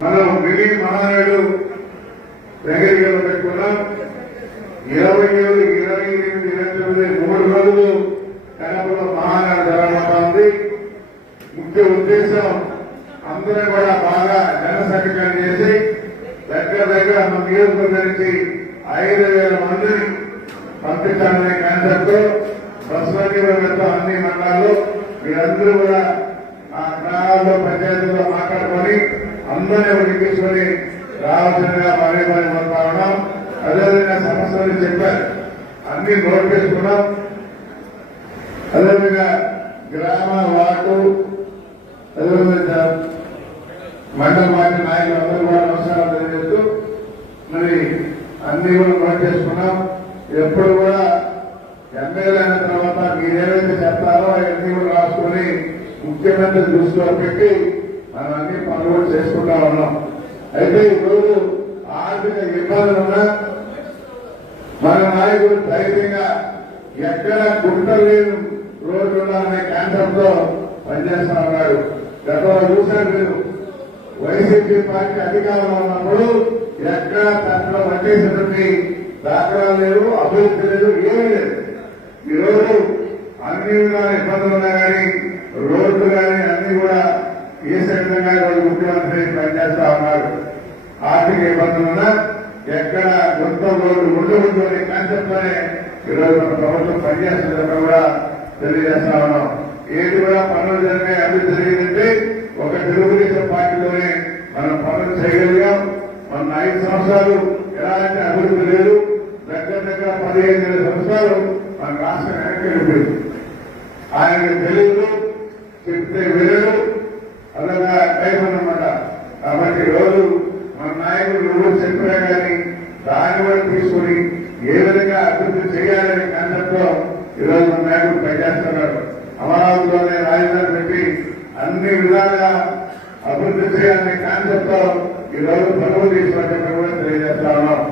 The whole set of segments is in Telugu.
మనం మినీ మహానాడు దగ్గరగా పెట్టుకున్నాం. 27, 28, 29 3 రోజులు కడపలో మహానాడు జరగబోతా ఉంది. ముఖ్య ఉద్దేశం అందరూ కూడా బాగా జనసంఘటన చేసి దగ్గర మన నియోజకవర్గం నుంచి 5,000 మందిని పంపించాలనే కాన్సెప్ట్ తో బస్సులో అన్ని మండలాల్లో మీరందరూ కూడా ఆ గ్రామాల్లో పంచాయతీలో మాట్లాడుకొని అందరినీ ఉడికించుకొని రావాల్సిందిగా మరీ కోరుతా ఉన్నాం. అదేవిధంగా సమస్యలు చెప్పారు, అన్ని నోట్ చేసుకున్నాం. అదేవిధంగా గ్రామ వార్డు అదేవిధంగా మండల పార్టీ నాయకులు అందరూ కూడా నమస్కారాలు తెలియజేస్తూ మరి అన్ని కూడా నోట్ చేసుకున్నాం. ఎప్పుడు కూడా ఎమ్మెల్యే అయిన తర్వాత మీరేదైతే చెప్తారో అవన్నీ కూడా రాసుకొని ముఖ్యమంత్రి దృష్టిలో పెట్టి మనం అన్ని పనులు కూడా చేసుకుంటా ఉన్నాం. అయితే ఈరోజు ఆర్థిక ఇబ్బందులు ఉన్నా మన నాయకుడు ధైర్యంగా ఎక్కడ గుంటలేని రోడ్లు ఉన్నారనే కాన్సెప్ట్ తో పనిచేస్తా ఉన్నాడు. గతంలో చూశారు మీరు, వైసీపీ పార్టీ అధికారంలో ఉన్నప్పుడు ఎక్కడ తనలో పట్టేసినటువంటి దాఖలాలు లేవు, అభివృద్ధి లేదు, ఏమీ లేదు. ఈరోజు అన్ని విధాల ఇబ్బందులు ఉన్నా కానీ రోడ్లు కానీ అన్ని కూడా ఏ విధంగా ముఖ్యమంత్రి పనిచేస్తా ఉన్నారు. ఆర్థిక ఇబ్బందులు ఉన్నా ఎక్కడ గుంత రోడ్లు ఉండకూడదు అనే కాన్సెప్ట్ లోనే ఈరోజు మన ప్రభుత్వం పనిచేస్తుందని కూడా తెలియజేస్తా ఉన్నాం. ఏది కూడా పనులు జరిగే అభివృద్ధి జరిగిందంటే ఒక తెలుగుదేశం పార్టీలోనే మనం పనులు చేయగలిగాం. మన 5 సంవత్సరాలు ఎలాంటి అభివృద్ధి లేదు. దగ్గర 15,000 సంవత్సరాలు మన రాష్ట్రం వెనక్కి వెళ్ళిపోయింది. ఆయనకు తెలియదు, చెప్తే వినరు, అలాగా కైమన్నమాట. కాబట్టి రోజు మన నాయకులు నువ్వు చెప్పినా కానీ దాన్ని కూడా తీసుకుని ఏ విధంగా అభివృద్ధి చేయాలనే కాన్సెప్ట్ తో ఈరోజు మన నాయకులు పనిచేస్తున్నారు. అమరావతిలోనే రాజధాని పెట్టి అన్ని విధాలుగా అభివృద్ధి చేయాలనే కాన్సెప్ట్ తో ఈరోజు పనులు తీసుకుని కూడా తెలియజేస్తా ఉన్నాం.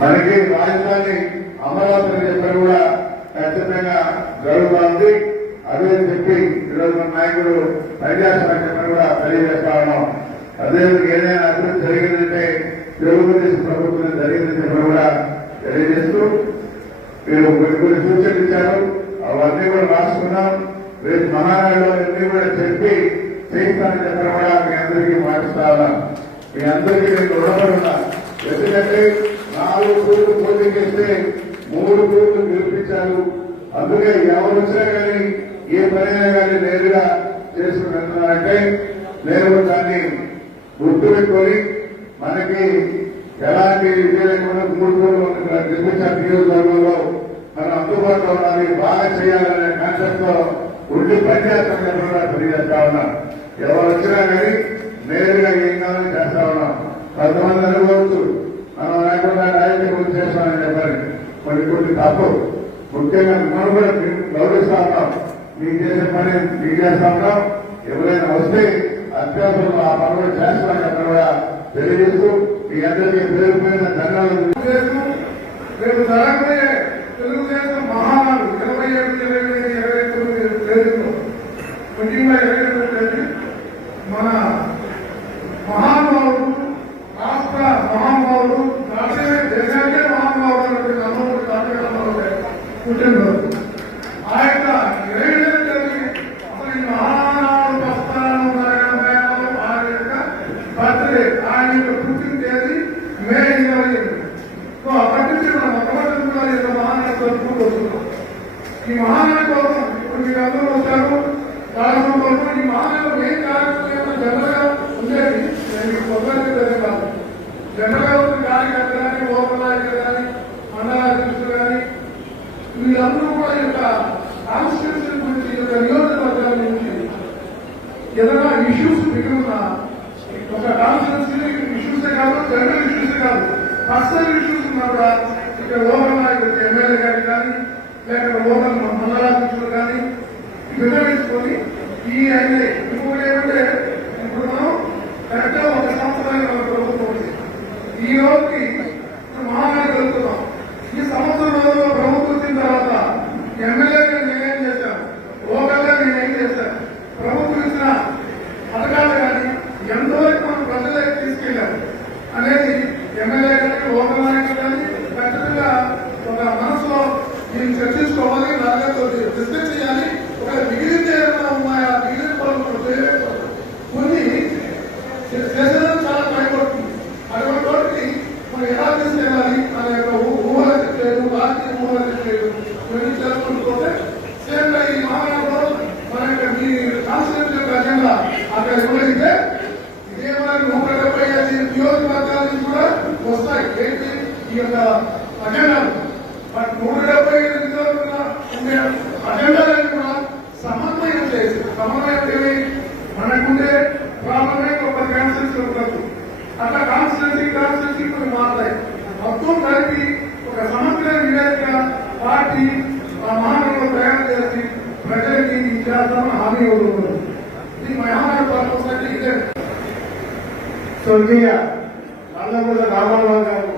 మనకి రాజధాని అమరావతి అని చెప్పి కూడా ఖచ్చితంగా జరుగుతోంది. అదే చెప్పి ఈరోజు మన నాయకుడు పనిచేస్తారని చెప్పి కూడా తెలియజేస్తా ఉన్నాం. అదేవిధంగా ఏదైనా అభివృద్ధి జరిగిందంటే తెలుగుదేశం ప్రభుత్వం జరిగిందని చెప్పి కూడా తెలియజేస్తూ మీరు కొన్ని సూచనలు ఇచ్చారు, అవన్నీ కూడా రాసుకున్నాం. రేపు మహానాడులో అన్ని కూడా చెప్పి చేయిస్తానని చెప్పిన కూడా మీ అందరికీ మాటిస్తా ఉన్నాం. మీ అందరికీ నేను రుణపడి ఉన్నా. ఎందుకంటే 4 కోట్లు పోటీ చేస్తే 3 కోట్లు గెలిపించారు. అందుకే ఎవరు వచ్చినా కానీ ఏ పనైనా కానీ నేరుగా చేసుకుని వెళ్తున్నారంటే నేను దాన్ని గుర్తుపెట్టుకొని మనకి ఎలాంటి విజయ లేకుండా 3 కోట్లు గెలిపించిన నియోజకవర్గంలో మనం అందుబాటులో ఉండాలి, బాగా చేయాలనే కాన్సెప్ట్ తో ఉండి పనిచేస్తామని కూడా తెలియజేస్తా ఉన్నాం. ఎవరు వచ్చినా కానీ నేరుగా ఏం కావాలని చేస్తా ఉన్నాం. కొంతమంది అనుకోవచ్చు మనం లేకుండా రాజకీయ గురించి చేస్తామని చెప్పాలి. కొన్ని తప్పు. ముఖ్యంగా మనం కూడా గౌరవిస్తా ఉన్నాం. మీకు చేసే పని మీకు చేస్తా ఉన్నాం. ఎవరైనా వస్తే అత్యవసరం ఆ పని కూడా చేస్తామని చెప్పని కూడా తెలియజేస్తూ మీ అందరికీ పేరుపోయిన ధన్యవాదాలు. రేపు జరగబోయే తెలుగుదేశం మహానాడు 27, 28, 29 తేదీలో ముఖ్యంగా 27వ తేదీ మన మహానుభావుడు, రాష్ట్ర మహానుభావుడు, దేశానికే మహానుభావుడు అన్నప్పుడు కార్యక్రమంలో పుట్టినరోజు. ఆ యొక్క 27వ తేదీ అసలు ఈ మహానాడు ప్రస్థానం జరగడం ఆ యొక్క బర్త్డే, ఆయన యొక్క పుట్టిన తేదీ మే 28. అప్పటి నుంచి మనం మొట్టమొదటి మహానాడు జరుపుకుంటూ వస్తున్నాం. ఈ మహానాడు కోసం ఇప్పుడు మీరు అందరూ వచ్చారు కార్యక్రమం కోసం. ఈ మహానాడు ఏ కార్యక్రమం జనరల్ గా ఉండేది నేను పొందలేదు కాదు. జనరల్ గా ఉన్న కార్యకర్తలు కానీ, లోకల్ నాయకులు కానీ, మండలాధ్యక్షులు కానీ వీళ్ళందరూ కూడా ఈ యొక్క కాన్స్టిట్యూషన్ గురించి, ఈ యొక్క నియోజకవర్గాల గురించి ఏదైనా ఇష్యూస్ మిగిలిన ఒక కాన్స్టిట్యూన్సీ ఇష్యూసే కాదు, జనరల్ ఇష్యూసే కాదు, పర్సనల్ ఇష్యూస్ ఉన్నా కూడా ఇక్కడ లోకల్ నాయకులకి, ఎమ్మెల్యే గారికి కానీ లేకపోతే లోకల్ మండలాధ్యక్షులు కానీ విన్నవించుకొని ఈ అయితే ఇంకోటి ఏమంటే ఇప్పుడు మనం కరెక్ట్ గా 1 సంవత్సరానికి మన ప్రభుత్వం ఉంది. ఈ రోజుకి మహానాడు వెళ్తున్నాం. ఈ సంవత్సరం రోజుల్లో ప్రభుత్వం వచ్చిన తర్వాత ఎమ్మెల్యే హామీ ఉంటుంది. ఇది మహానాడు పర్పస్ ఇదే. స్వర్గీయ నందమూరి రామారావు గారు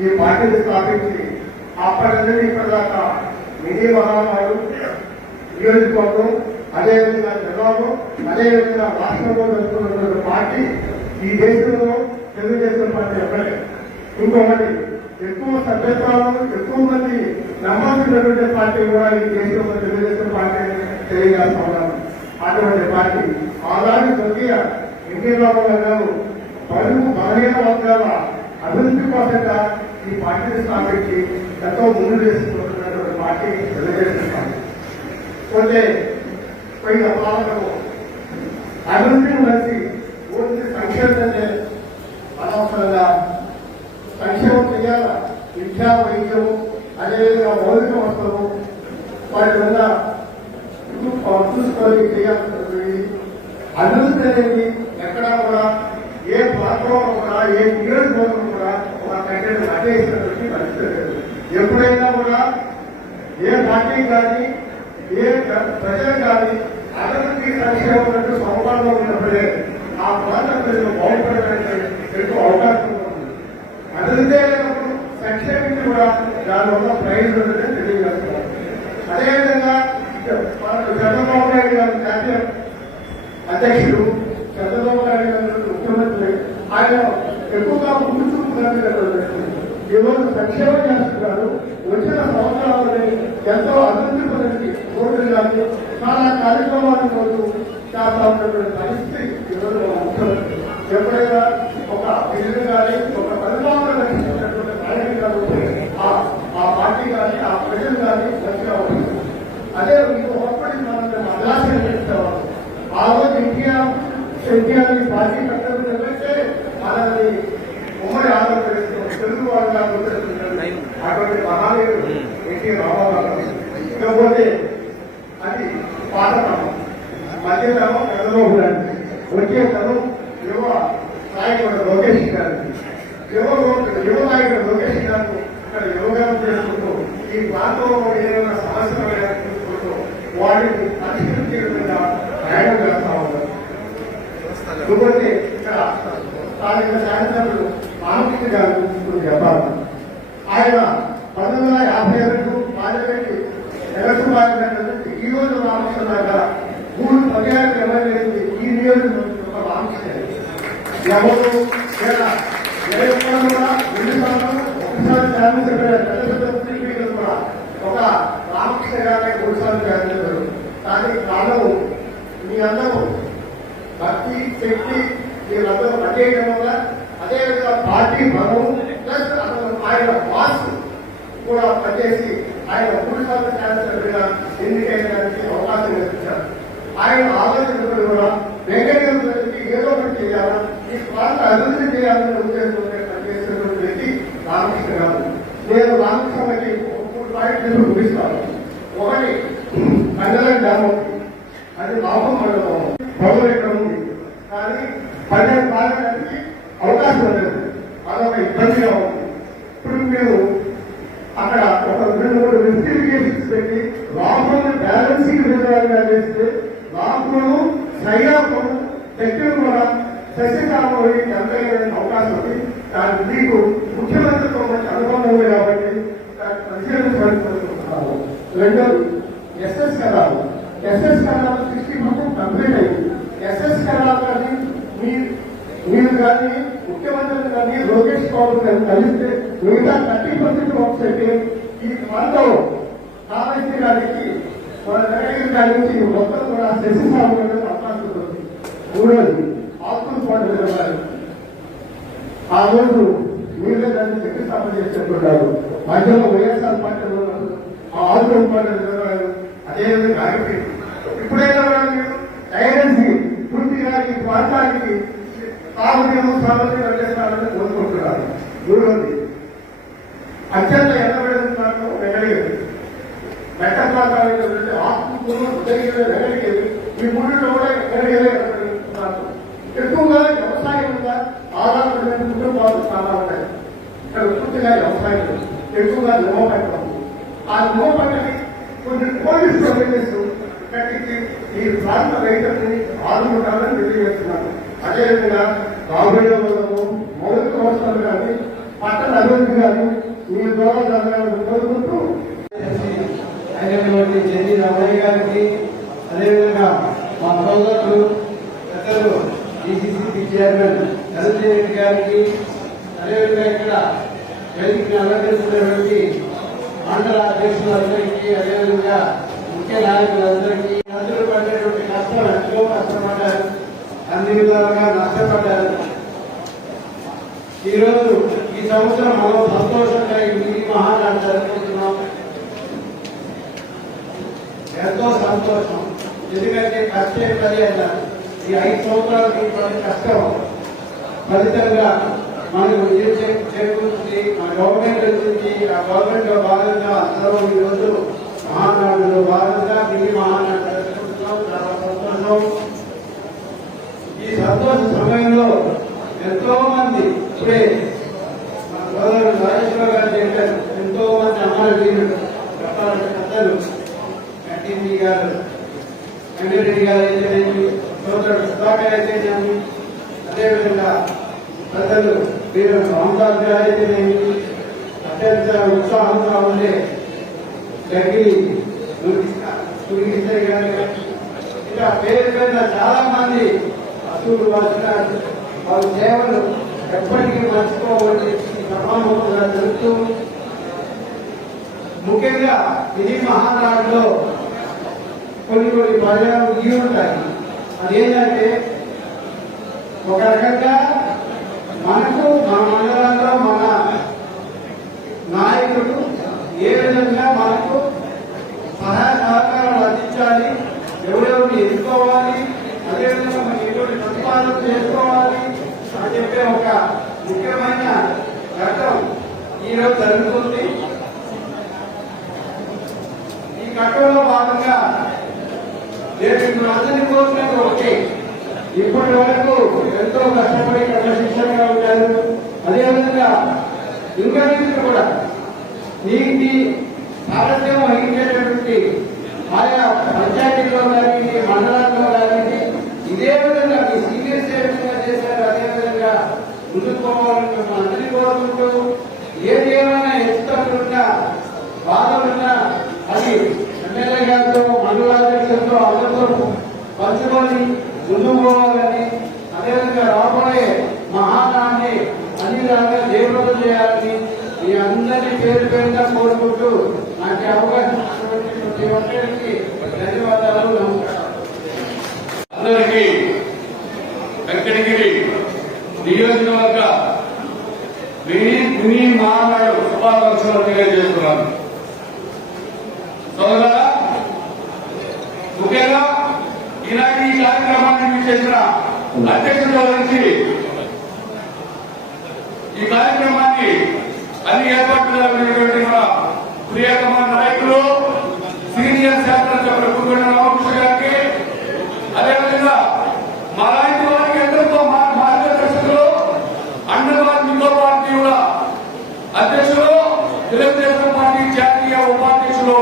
ఈ పార్టీని స్థాపించి అప్పటి నుండి ఇప్పటిదాకా మినీ మహానాడు నియోజకవర్గం, అదేవిధంగా జిల్లాలో, అదేవిధంగా రాష్ట్రంలో జరుగుతున్నటువంటి పార్టీ ఈ దేశంలో తెలుగుదేశం పార్టీ ఒక్కటే. ఇంకొకటి ఎక్కువ సభ్యత్వాలను ఎక్కువ మంది నమ్మాల్సినటువంటి పార్టీ కూడా ఈ దేశంలో తెలుగుదేశం పార్టీ తెలియజేస్తా ఉన్నాను. అటువంటి పార్టీ ఆనాడు స్వర్గీయ ఎన్టీ రామారావు గారు బరువు బలహీన వర్గాల అభివృద్ధి కోసంగా ఈ పార్టీని స్థాపించి ఎంతో ముందు వేసుకుంటున్నటువంటి పార్టీ తెలుగుదేశం పార్టీ. పోతే పోయిన పాలనలో అభివృద్ధిని కలిసి పూర్తి సంక్షేమం అనవసరంగా సంక్షేమం చేయాల విద్యా వైద్యం అదేవిధంగా మౌలిక వస్తువులు వాటి వల్ల చూసుకొని చేయాల్సి అభివృద్ధి అనేది ఎక్కడా కూడా ఏ ప్లాట్ఫామ్ కూడా ఏ నియోజకవర్గం కూడా ఒక కంటెంట్ అడ్డేసినటువంటి పరిస్థితి లేదు. ఎప్పుడైనా కూడా ఏ పార్టీ కానీ ఏ ప్రజలు కానీ అభివృద్ధి సంక్షేమం సమపాలలో ఉన్నప్పుడే ఆ ప్రాంత ప్రజలు బాగుపడడానికి ఎక్కువ అవకాశం ఉంటుంది. అభివృద్ధి అయినప్పుడు సంక్షేమించి కూడా దానివల్ల ప్రయోజనం తెలియజేస్తున్నారు. అదేవిధంగా చంద్రబాబు నాయుడు గారు జాతీయ అధ్యక్షుడు, చంద్రబాబు నాయుడు గారు ముఖ్యమంత్రి, ఆయన ఎక్కువగా ముందు చూపుగా ఈరోజు సంక్షేమం చేస్తున్నారు. వచ్చిన సంవత్సరాలని ఎంతో అభివృద్ధి పనికి రోడ్లు కానీ చాలా కార్యక్రమాలు రోజు చేస్తా ఉన్నటువంటి పరిస్థితి ఈరోజు ముఖ్యమంత్రి. ఎప్పుడైనా ఒక ఇల్లు కానీ ఒక పరిపాలన రక్షించినటువంటి నాయకులు ఆ పార్టీ కానీ ఆ ప్రజలు కానీ మంచిగా ఉంటుంది. అదే ఒకప్పటి మనం అభిలాషం చేసేవాళ్ళు. ఆ రోజు ఎన్టీఆర్ పార్టీ కట్టడం నిర్వహిస్తే అలాంటి ఉమ్మడి ఆంధ్రప్రదేశ్ తెలుగు వాళ్ళగా గుర్తిస్తున్నారు. అటువంటి మహానీయుడు ఎన్టీ రామారావు. ఇకపోతే అది పాత క్రమం, మధ్య క్రమం పెద్దలోపు గారికి, వచ్చే క్రమం యువ నాయకుడు లోకేష్ గారికి. యువ నాయకుడు లోకేష్ గారు ఇక్కడ యోగాలు చేసుకుంటూ ఈ ప్రాంతంలో ఏదైనా సమస్యలు చూసుకుంటూ వాటిని పరిష్కరించే విధంగా ప్రయాణం చేస్తా ఉన్నారు. ఇంకోటి ఇక్కడ స్థానిక శాసనసభ్యులు రామకృష్ణ గారు చెప్పాలి. ఆయన 1952 పార్లమెంట్ ఎలక్షన్ పార్లమెంట్ ఈ రోజు రామకృష్ణ దాకా 3 పర్యాలు ఎమ్మెల్యే ఈ నియోజకవర్గం రామకృష్ణ ఎవరు కూడా 2 సార్లు ఒకసారి శాసనసభ్యులు కూడా ఒక రామకృష్ణ గారి 3 సార్లు శాసనసభ్యులు. కానీ కాలం మీ అందరూ భక్తి శక్తి వీళ్ళందరూ పనిచేయడం వల్ల అదేవిధంగా పార్టీ బలం ప్లస్ ఆయన వాసు కూడా పనిచేసి ఆయన 3 సార్లు శాసనసభ్యులుగా ఎన్నికైనడానికి అవకాశం కల్పించారు. ఆయన ఆలోచనలు కూడా వెంకటేశ్వరుడికి ఏదో ఒకటి చేయాలా, ఈ ప్రాంత అభివృద్ధి చేయాలని ఉద్దేశంతో పనిచేసినటువంటి వ్యక్తి రామకృష్ణ గారు. నేను రామకృష్ణకి 3 పాయింట్లు ముగిస్తాను. ఒకటి మండలం గ్రామం, అది లాభం మండలం పొలం ఎక్కడ ఉంది, కానీ 12 పాలనకి అవకాశం లేదు, అదొక ఇబ్బందిగా ఉంది. ఇప్పుడు మీరు అక్కడ ఒక 2-3 వెరిఫికేషన్స్ పెట్టి లాభం బ్యాలెన్సింగ్ విధానంగా చేస్తే లాభము సైరాపం శక్తులు కూడా సస్యకాలం అందరికీ అవకాశం ఉంది. దానికి మీకు ముఖ్యమంత్రితో మంచి అనుభవం ఉంది కాబట్టి దాన్ని పరిశీలించాలనుకుంటున్నాను. రెండోది ఎస్ఎస్ కళాలు. ఎస్ఎస్ కళాలు 60% కంప్లీట్ అయింది. ఎస్ఎస్ కళాలు కానీ మీరు కానీ ముఖ్యమంత్రి కానీ లోకేష్ బాబు కానీ కలిస్తే మిగతా 30% వర్క్స్ అయితే ఈ ప్రాంతంలో కాళేశ్వరి గారికి మన వెంకటగిరి గారి నుంచి మొత్తం కూడా శశి సాగు అవకాశం ఉంటుంది. మూడోది ఆత్మ పాటు ఆ రోజు మీరే దాన్ని శంకుస్థాపన చేస్తుంటారు. మధ్యలో వైఎస్ఆర్ పార్టీలో ఆ ఆత్మ పాటు అదేవిధంగా ఆగిపోయింది. ఇప్పుడైనా మీరు డైరెన్సీ పూర్తిగా ఈ ప్రాంతానికి సాగునీరు సామర్థ్యం అందిస్తారని కోరుకుంటున్నారు. మూడోది అత్యంత ఎన్నబెడుతున్నారు వెంకటగిరి మెట్ట ప్రాంతాలు ఆత్మకూరు ఉదయగిరి వెంకటగిరి ఈ మూడులో కూడా వెంకటగిరి ఎక్కువగా వ్యవసాయం మీద ఆధారపడిన కుటుంబాలు చాలా ఉంటాయి. ఇక్కడ పూర్తిగా వ్యవసాయం ఎక్కువగా నిమ్మ పంట. ఆ నిమ్మ పంటని కొన్ని పోలీసు సర్వీసెస్ కట్టించి ఈ ప్రాంత రైతుల్ని ఆదుకుంటారని తెలియజేస్తున్నాను. అదేవిధంగా రాబోయే రోజుల్లో మౌలిక వ్యవస్థలు కానీ పట్టణ అభివృద్ధి కానీ మీ ద్వారా జరగాలని కోరుకుంటూ అయినటువంటి జెన్ని రమణయ్య గారికి, అదేవిధంగా మా సోదరులు పెద్దలు డిసిసిబి చైర్మన్ నరేంద్ర రెడ్డి గారికి, అదేవిధంగా ఇక్కడ వేదికను అలంకరిస్తున్నటువంటి మండల అధ్యక్షులందరికీ, అదేవిధంగా ముఖ్య నాయకులందరికీ అందరూ పడినటువంటి కష్టం ఎంతో కష్టపడ్డారు, అన్ని విధాలుగా నష్టపడ్డారు. ఈరోజు ఈ సంవత్సరం మనం సంతోషంగా ఈ మహానాడు జరుపుకుంటున్నాం. ఎంతో సంతోషం. ఎందుకంటే కష్టే పది అన్నారు. ఈ 5 సంవత్సరాలకి పడి కష్టం ఫలితంగా మనకు విజయం చేకూరుతుంది. మన గవర్నమెంట్ నుంచి ఆ గవర్నమెంట్ లో భాగంగా అందరూ ఈరోజు మహానాడులో భాగంగా మినీ మహానాడు జరుపుకుంటున్నాం. చాలా సంతోషం. ఈ సంతోష సమయంలో ఎంతో మంది ఇప్పుడే మన సోదరుడు రాజేశ్వర గారు చెప్పారు, ఎంతో మంది అమరవీరులు చెప్పాలంటే పెద్దలు ఎన్టీపీ గారు, వెంకటరెడ్డి గారు అయితేనేమి, సోదరుడు సుధాకర్ అయితేనేమి, అదేవిధంగా పెద్దలు వీరు రామదాస్ గారు అయితేనేమి, అత్యంత ఉత్సాహంగా ఉండే గడ్డి సూర్యకిషోర్ గారు, ఇంకా పేరు పేరున చాలా మంది అసూలు వచ్చినారు. వాళ్ళ సేవలు ఎప్పటికీ మర్చిపోవాలి సమానంగా జరుగుతూ, ముఖ్యంగా ఇది మహానాడులో కొన్ని ప్రజలు ఇవి ఉంటాయి. అదేంటంటే ఒక రకంగా మనకు మన మండలంలో మన నాయకుడు ఏ విధంగా మనకు సహాయ సహకారాలు అందించాలి, ఎవరెవరిని ఎదుర్కోవాలి, అదేవిధంగా మనం ఎటువంటి ప్రతిపాదన చేసుకోవాలి అని చెప్పే ఒక ముఖ్యమైన ఘట్టం ఈరోజు జరుగుతుంది. ఈ ఘట్టంలో భాగంగా నేను అందరినీ కోరుకునేది ఒకటి, ఇప్పటి వరకు ఎంతో కష్టపడి క్రమశిక్షణగా ఉంటారు. అదేవిధంగా ఇంకా కూడా నీటి సారథ్యం వహించేటటువంటి ఆయా పంచాయతీలో కానీ మండలాల్లో కానీ ఇదే విధంగా మీ సీనియర్స్ ఏ విధంగా చేశారు అదేవిధంగా ముందుకు పోవాలని అందరినీ కోరుకుంటూ, ఏదేమైనా ఎత్తున్నా బాధలున్నా అది ఎమ్మెల్యే గారితో మండలాధ్యక్షులతో అందరితో పంచుకొని ముందుకు పోవాలని, అదేవిధంగా రాబోయే మహానాన్ని అన్ని విధాలుగా జయప్రదం చేయాలని మీ అందరినీ పేరు పేరుగా కోరుకుంటూ నాకు అవకాశం ఇచ్చినటువంటి ప్రతి ఒక్కరికి ధన్యవాదాలు, నమస్కారం. అందరికీ వెంకటగిరి నియోజకవర్గ మినీ మహానాడు శుభాకాంక్షలు తెలియజేస్తున్నాను. సోదరా, ముఖ్యంగా ఈనాటి ఈ కార్యక్రమాన్ని చేసిన అధ్యక్షుల నుంచి ఈ కార్యక్రమాన్ని అన్ని ఏర్పాట్లు జరిగినటువంటి మన ప్రియతమ నాయకులు సీనియర్ శాసనసభ్యులు పురుగుల రామకృష్ణ గారికి, అదేవిధంగా మా లాంటి వారికి ఎందరితో మార్గదర్శకులు అన్నవారి పార్టీ కూడా అధ్యక్షులు, తెలుగుదేశం పార్టీ జాతీయ ఉపాధ్యక్షులు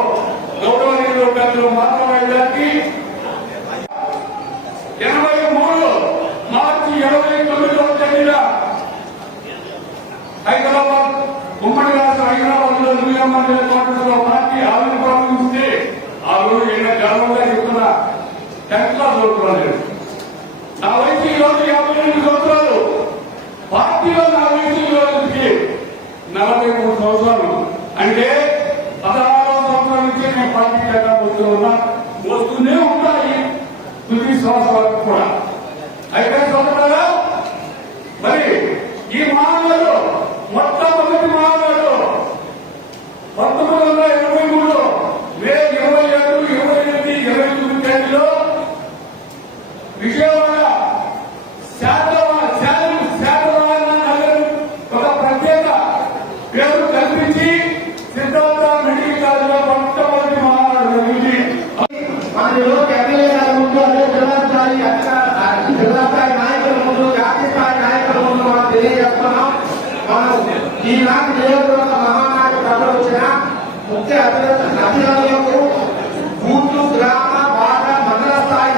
గౌరవనీయులు పెద్దలు మాధవరావు గారికి 83 మార్చి 29వ తేదీన హైదరాబాద్ ఉమ్మడి రాష్ట్ర హైదరాబాద్ లో న్యూయామండల కాంగ్రెస్ లో పార్టీ ఆవిర్భావిస్తే ఆ రోజు ఈయన గర్వంగా చెప్తున్నా 10th క్లాస్ చదువుతున్నాను. నా వయసు ఈ రోజు 58 సంవత్సరాలు. పార్టీలో నా వయసు ఈ రోజుకి 43 సంవత్సరాలు. అంటే 16వ సంవత్సరం నుంచి నేను పార్టీ కేటాయించు ఉన్నా, వస్తూనే ఉంటాయి తుది శ్వాస వరకు కూడా. అయితే సోదరులారా, మరి ఈ మహానాడు మొట్టమొదటి మహానాడు 1983 మే 27, 28, 29 తేదీలో విజయవాడ శాతవాహన నగరం ఒక ప్రత్యేక పేరు కల్పించి సిద్ధార్థ మెడికల్ కాలేజ్ లో మొట్టమొదటి మహానాడు జరిగింది. మన ఎమ్మెల్యే గారి ముందు, అదే జిల్లా స్థాయి నాయకుల ముందు, జాతీయ స్థాయి నాయకుల ముందు మనం తెలియజేస్తున్నాం. మనం ఈనాటి నియోజకవర్గ మహానాడు సభలో వచ్చిన ముఖ్య అతిథులకు బూతు, గ్రామ, వార్డు, మండల స్థాయి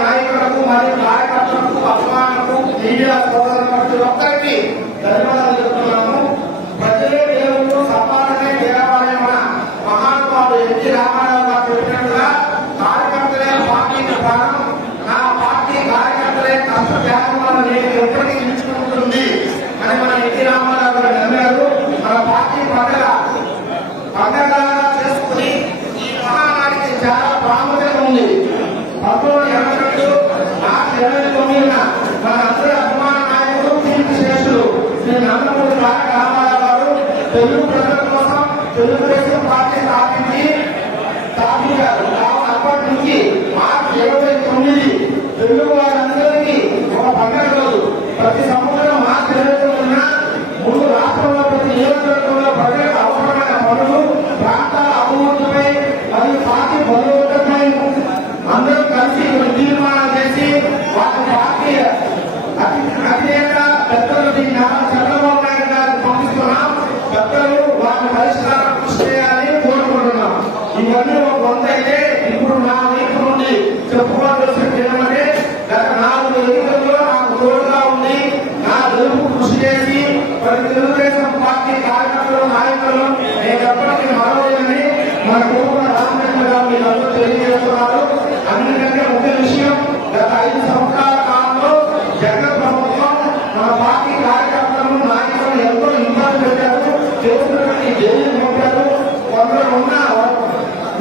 తెలుగు ప్రజల కోసం తెలుగుదేశం పార్టీ స్థాపించారు. అప్పటి నుంచి మార్చి 29 తెలుగు వారందరికీ ఒక పండుగ రోజు. ప్రతి సంవత్సరం మార్చి 29న ముందు రాష్ట్రంలో ప్రతి నియోజకవర్గంలో ప్రజలకు అవసరమైన పనులు, ప్రాంతాల అభివృద్ధిపై మరియు పార్టీ బలోపేతమై అందరూ కలిసి తీర్మానం చేసి వాటి పార్టీ అధినేత పెద్దలు చంద్రబాబు నాయుడు గారికి పంపిస్తున్నాం. పెద్దలు వాటి పరిష్కారం కృషి చేయాలని కోరుకుంటున్నాం. ఇవన్నీ ఒక వంద అయితే ఇప్పుడు నా వైపు నుండి చెప్పుకోవాల్సింది ఏమంటే గత 4 ఎన్నికల్లో నాకు తోడుగా ఉండి నా గెలుపు కృషి చేసి ప్రతి తెలుగుదేశం పార్టీ కార్యకర్తలు, నాయకులు నేను ఎప్పటికీ మరవలేదని మన కుటుంబ రామకృష్ణ గారు మీకు అందరూ తెలియజేస్తున్నారు. అందుకంటే ముఖ్య విషయం, గత 5 సంవత్సరాల కాలంలో జగన్ ప్రభుత్వం మన పార్టీ కార్యకర్తలను, నాయకులను ఎంతో ఇబ్బంది పెట్టారు. చేస్తున్నటువంటి జైలు పంపారు. కొందరు ఉన్న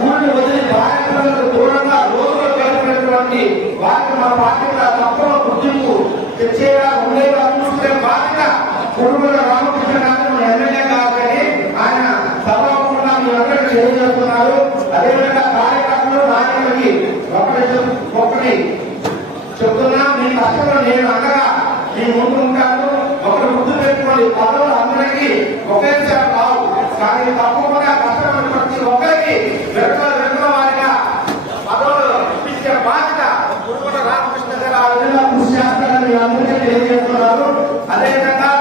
ఊరిని వదిలి కార్యక్రమాలకు దూరంగా రోజులు గడిపినటువంటి వారికి మన పార్టీ తప్ప గుర్తింపు తెచ్చేలా ఉండేలా చూస్తే బాధ్యత కుటుంబ రామకృష్ణ గారు మన ఎమ్మెల్యే కాదని ఆయన సభాముఖంగా మీ అందరికీ తెలియజేస్తున్నారు. అదేవిధంగా కార్యకర్తలు, నాయకులకి ఒకటి చెప్తున్నా, మీ కష్టంలో నేను అండగా మీ ముందు ఉంటాను. ఒకరు ముందు పెట్టుకోండి. పదవులు అందరికీ ఒకేసారి కావు, కానీ తప్పకుండా కష్టపడి ప్రతి ఒక్కరికి వెనుక వారిగా పదవులు ఇప్పించే బాధ్యత కుటుంబ రామకృష్ణ గారు ఆ విధంగా కృషి చేస్తారని మీ అందరికీ తెలియజేస్తున్నారు. అదేవిధంగా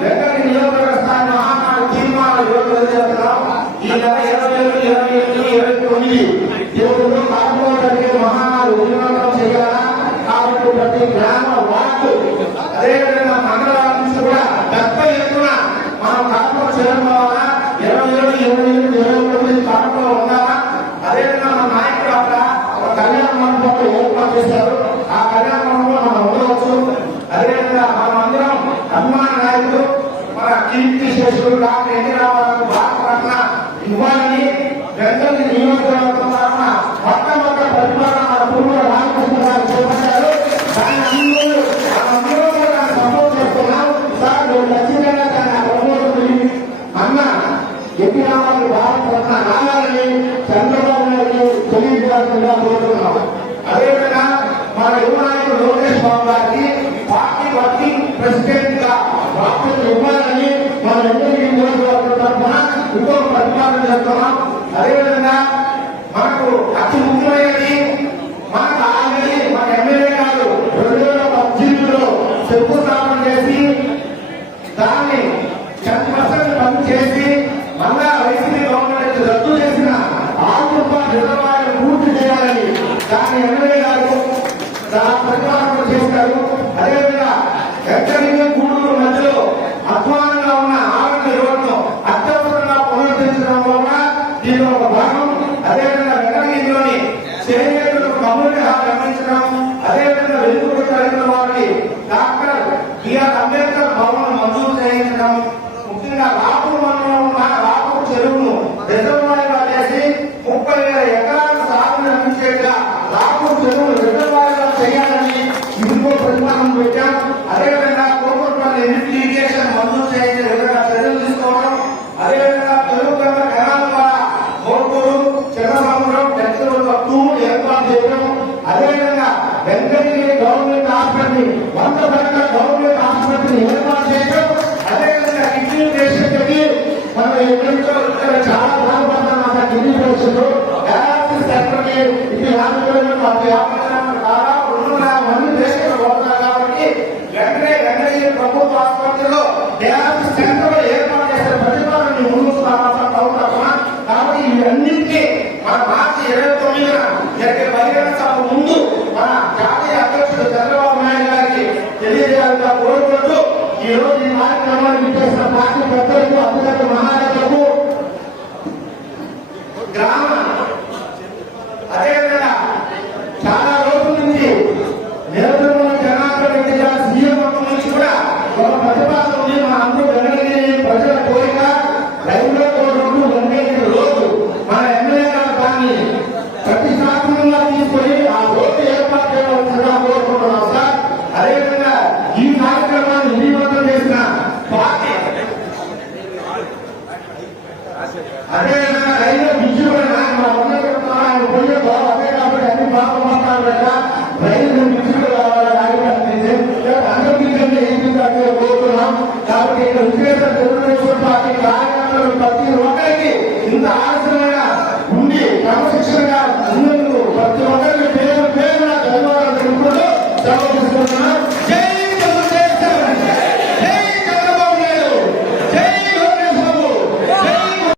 వెంకట నియోజకవర్గ స్థాయి మహానాడు తీర్మానాలు తెలియజేస్తున్నాం. ఈ నెల 27, 28, 29 దేవుడు కాలంలో జరిగే మహానాడు వినియోగం చేయాలా కాబట్టి ప్రతి గ్రామ వార్డు అదేవిధంగా మండలాల నుంచి కూడా పెద్ద ఎత్తున మనం కడపలో చేరుకోవాలా. 27, 28, 29 కడపలో ఉండాలా. అదేవిధంగా మన నాయకులు అక్కడ ఒక కళ్యాణ మండపంలో ఏర్పాటు చేశారు. ఆ కళ్యాణ మండపంలో మనం ఉండవచ్చు. అదేవిధంగా మనం అందరం అభిమాన నాయకులు మన కీర్తి శేషులు డాక్టర్ ఎన్టీ రామారావు భారత రత్న ఇవ్వాలని వెంకట నియోజకవర్గం తరఫున మొట్టమొదటి పరిపాలన మన పూర్వ రామకృష్ణ గారు చేపట్టారు. మనందరూ కూడా సపోర్ట్ చేస్తున్నాం. సార్ మేము ఖచ్చితంగా దాన్ని ప్రమోషన్ అన్న ఎన్టీ రామారావు భారత రత్న రావాలని చంద్రబాబు నాయుడు తెలియజేయాల్సిందిగా కోరుతున్నాం. అదేవిధంగా మన యువ నాయకుడు లోకేష్ బాబు గారికి పార్టీ వర్కింగ్ ప్రెసిడెంట్ గా బాధ్యతలు ఇవ్వాలని మన ఎన్నికల నియోజకవర్గం తరఫున ఇంకో ప్రతిపాదన చేస్తున్నాం. అదేవిధంగా మనకు అతి ముఖ్యమైనది మనకు ఆల్రెడీ మన ఎమ్మెల్యే గారు 2018లో శంకుస్థాపన చేసి దాన్ని 10% పని చేసి మళ్ళా వైసీపీ గవర్నమెంట్ రద్దు చేసిన ఆంధ్రప్రదేశ్ రిజర్వాయర్ పూర్తి చేయాలని దాన్ని ఎమ్మెల్యే గారు ప్రతిపాదన చేశారు. అదేవిధంగా ఎక్కడికి గూడూరు మధ్యలో అధ్వానంగా ఉన్న ఆరోగ్య రోడ్ను అత్యవసరంగా పునరుద్ధరించడం వల్ల దీని ఒక భాగం. అదేవిధంగా వెంకటగిరిలోని చేనేతలకు కమ్యూనిటీ హాల్ నిర్మించడం, అదేవిధంగా వెలుగుపూడి కలిగిన వారికి డాక్టర్ బిఆర్ అంబేద్కర్ భవనం మంజూరు చేయించడం, ముఖ్యంగా రాపూర్ మండలంలో ఉన్న రాపూర్ చెరువును రిజర్వాయర్గా చేసి 30,000 ఎకరాలకు సాగు నిర్మించేట్టుగా రాపూర్ చెరువును రిజర్వాయర్గా చేయాలని ఇంకో ప్రతిపాదన పెట్టాం. అదేవిధంగా కోరుకుంటున్న ఇరిగేషన్ మంజూరు చేయించే విధంగా చర్యలు తీసుకోవడం, అదేవిధంగా తెలుగు కెనాల్ ద్వారా కోరుకూరు, చిన్నసముద్రం, టూ ఏర్పాటు చేయడం, అదేవిధంగా వెంకటగిరి గవర్నమెంట్ హాస్పిటల్ 100 పడకల గవర్నమెంట్ హాస్పిటల్ ఏర్పాటు చేయడం, అదేవిధంగా కిడ్నీ పేషెంట్కి మనం ఎక్కడితో ఇక్కడ చాలా బాధపడుతున్నాం. కిడ్నీ పేషెంట్ డయాలసిస్ సెంటర్కి ఇది 50 దాదాపు 200 మంది పేషెంట్లు పోతున్నారు. కాబట్టి వెంకటగిరి ప్రభుత్వ ఆసుపత్రిలో డయాలసిస్ సెంటర్ ఏర్పాటు చేసే ప్రతిపాదన ముందుకు అవుతున్నాం. కాబట్టి ఇవన్నింటినీ మన మార్చి 29న జరిగే బహిరంగ సభ ముందు మన జాతీయ అధ్యక్షుడు చంద్రబాబు నాయుడు గారికి తెలియజేయాలని కోరుకుంటూ ఈ రోజు ఈ కార్యక్రమాన్ని చేసిన పార్టీ పెద్దలకు, అధికారులకు, మహారాజులకు, గ్రామ అదేవిధంగా చాలా రోజుల నుంచి నిరంతరంగా జనాభా వ్యక్తిగా సీఎం నుంచి కూడా ఒక ప్రతిపాదన ఉంది. మన అందరూ వెంకటగిరి ప్రజల కోరిక రైల్వే కోర్టు వెంకటగిరి రోజు మన ఎమ్మెల్యే గారు దాన్ని ప్రతిష్టాత్మకంగా తీసుకొని ఆ రోజు ఏర్పాటు చేయవలసిందిగా కోరుకుంటున్నాం సార్. అదేవిధంగా ఈ కార్యక్రమాన్ని వినియోగం చేసిన పార్టీ ఇంటిగ్రేషన్ తెలుగుదేశం పార్టీ కార్యకర్తలు ప్రతి ఒక్కరికి ఇంత ఆలస్యమైన ఉండి క్రమశిక్షణగా